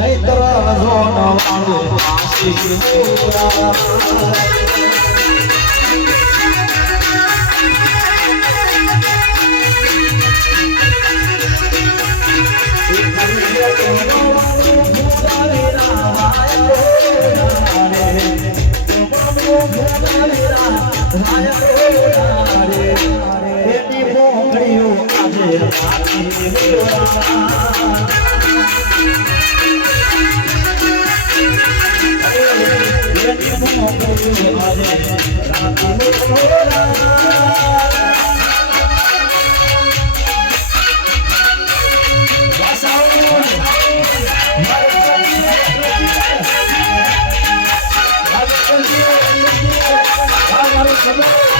નહીતર રઝોનો વાળો પાછી પૂરા રાયા રે રાયા રે એની મોકળીઓ Come on.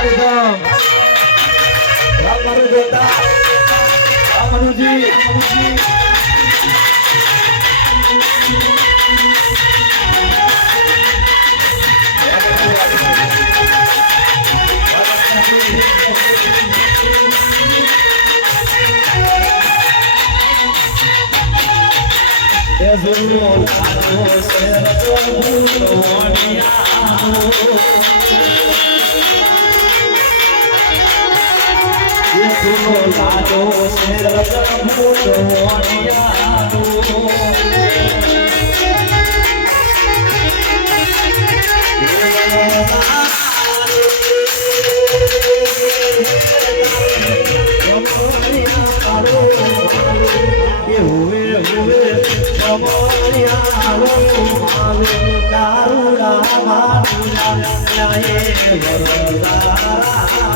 Hare Ram, Ram Ram Jota. Everyone, I know, everyone, સુનો લાડો છે રજન ભૂલો અનિયારો દારૂ રામા ન્યાય વરદા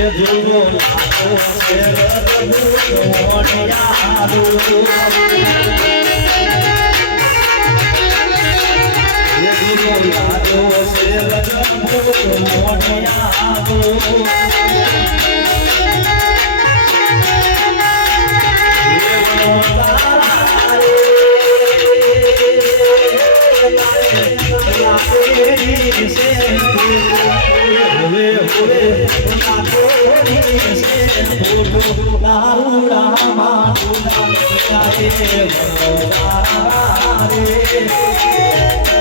Yeah. રે